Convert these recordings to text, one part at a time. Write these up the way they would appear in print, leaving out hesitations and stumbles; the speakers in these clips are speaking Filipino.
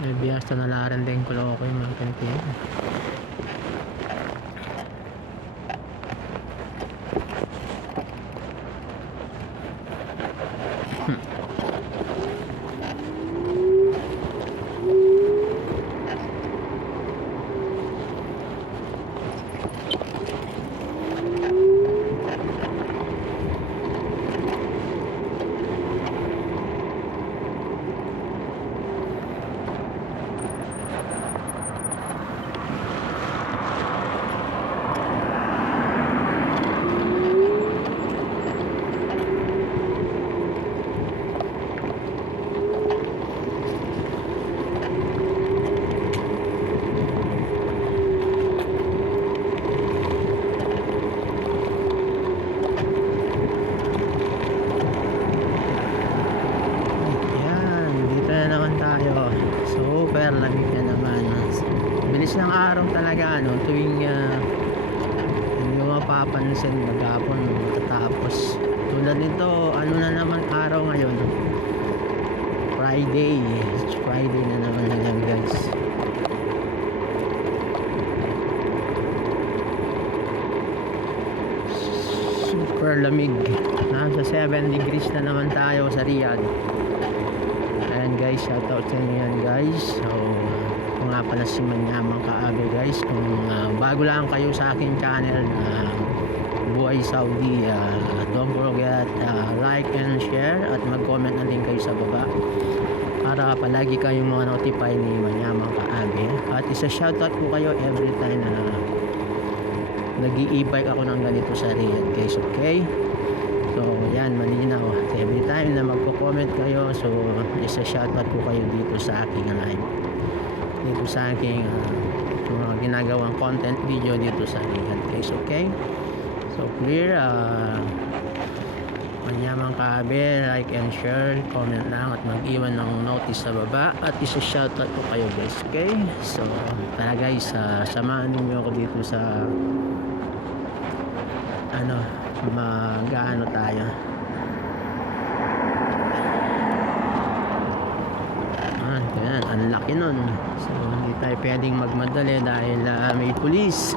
May biyasta na laran din ko lang ako yung mga kanina. Super lamig na naman. Bilis ng araw talaga tuwing hindi mo mapapansin maghapon matatapos. Tulad nito, na naman araw ngayon, Friday. It's Friday na naman ngayon, guys. Super lamig. Nasa 7 degrees na naman tayo sa Riyadh. Ayan guys, shoutout sa inyo yan guys. So ako nga pala si Manyamang Kaabe guys. Kung bago lang kayo sa aking channel Buhay Saudi, don't forget like and share at mag-comment na din kayo sa baba para palagi kayong mga notify ni Manyamang Kaabe. At isa shoutout ko kayo every time na nag-i-e-bike ako ng ganito sa Riyadh guys, okay? So yan, malinaw. Every time na magko-comment kayo, so isa shoutout ko kayo dito sa aking live, dito sa aking mga ginagawang content video dito sa Riyadh guys, okay? So clear. Manyamang Kaabe, like and share, comment lang at mag-iwan ng notice sa baba at isa shoutout ko kayo guys, okay? So tara guys, samahan niyo ako dito sa mag-ano tayo. Yan, ang laki nun. So hindi tayo pwedeng magmadali dahil may pulis.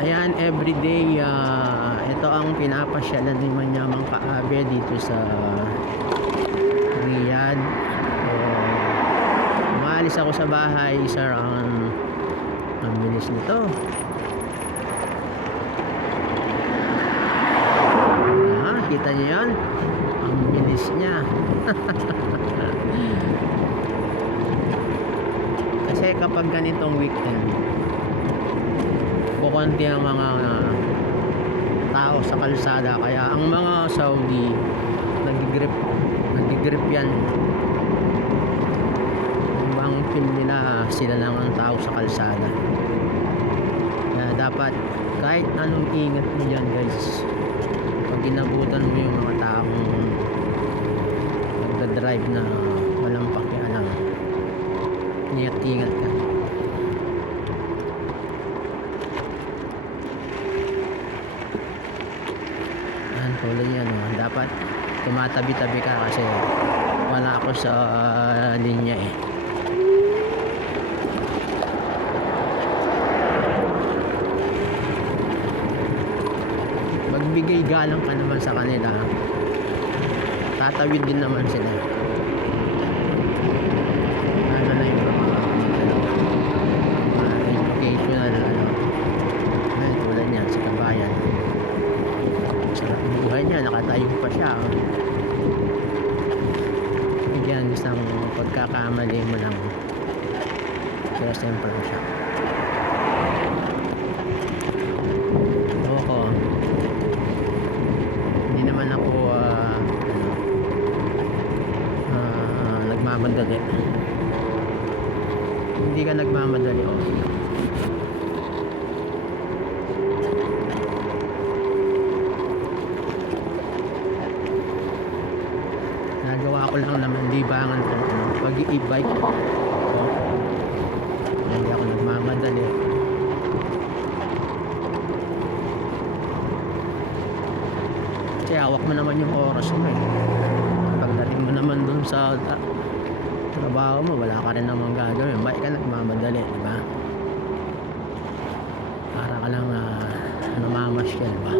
Ayan, everyday ito ang pinapasyalan ni Manyamang Kaabe dito sa Riyadh. Umalis ako sa bahay sir, ang bilis nito. Kita niyo yan, ang bilis niya. Kasi kapag ganitong weekend, kukunti ang mga tao sa kalsada, kaya ang mga Saudi nag-grip yan. Ang feel nila sila lang ang tao sa kalsada, kaya dapat kahit anong ingat mo dyan guys. Pag inabutan mo yung mga taong nagdadrive na walang pakialam, ingat ka. Tulad yan, dapat tumatabi-tabi ka kasi wala ako sa linya magbigay galang ka naman sa kanila, tatawid din naman sila. Na yung educational tulad niya sa kabayan, sarap ng buhay niya, nakatayo pa siya. Yan, isang pagkakamali mo lang, kaya simple siya. Hindi naman ako nagmamadali. Hindi ka nagmamadali, nagawa ko lang naman libangan ko pag-i-bike. Hindi ako nagmamadali. Kasi hawak mo naman yung oras mo eh. Pagdating mo naman dun sa trabaho mo, wala ka rin namang gagawin. Bakit ka nagmamadali, di ba? Para ka lang namamasyal, di ba?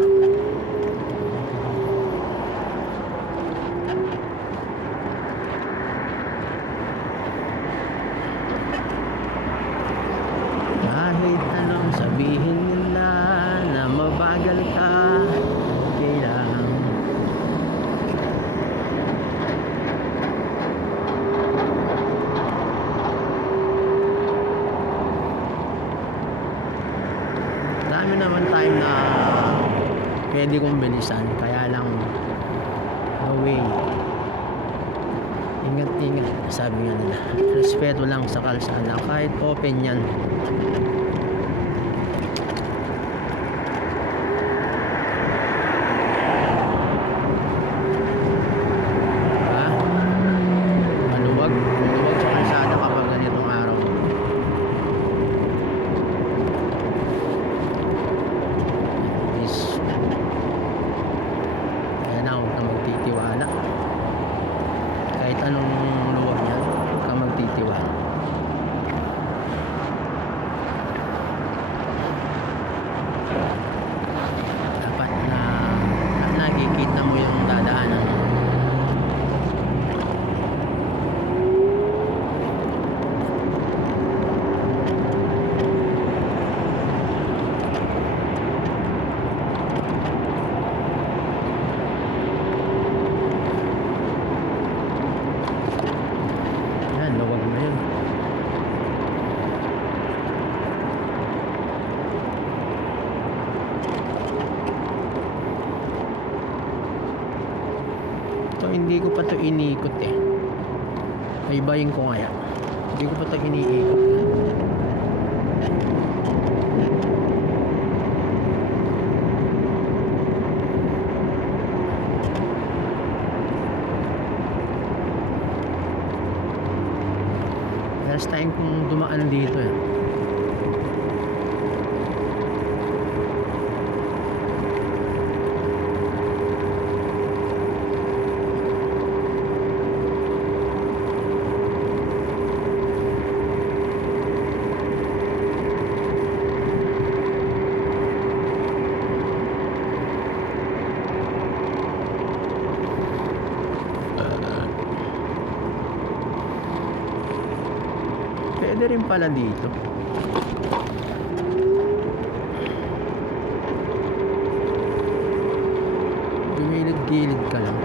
Kahit anong sabihin nila na mabagal ka, kailangan dami naman time na pwede kong bilisan, kaya lang no way. Ingat-ingat, sabi nga nila. Respeto lang sa kalsada, kahit open yan. Diba? Maluwag sa kalsada kapag ganitong araw. Please, kaya na huwag ka magtitiwala. Kahit anong luwag niya, huwag ka magtitiwala. Dapat na nakikita mo yung dadaanan mo. Yan, luwag na yun. Ito, hindi ko pa to iniikot eh. Ibayin ko nga yan. Hindi ko pa to iniikot. First time kong dumaan dito eh. Pwede rin pala dito. Gumilid-gilid ka lang.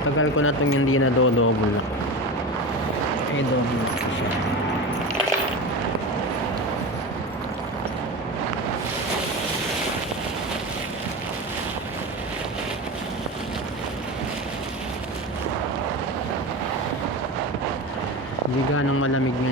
Matagal ko na itong hindi na double ako. Eh, double ako siya. Hindi ganong malamig ngayon.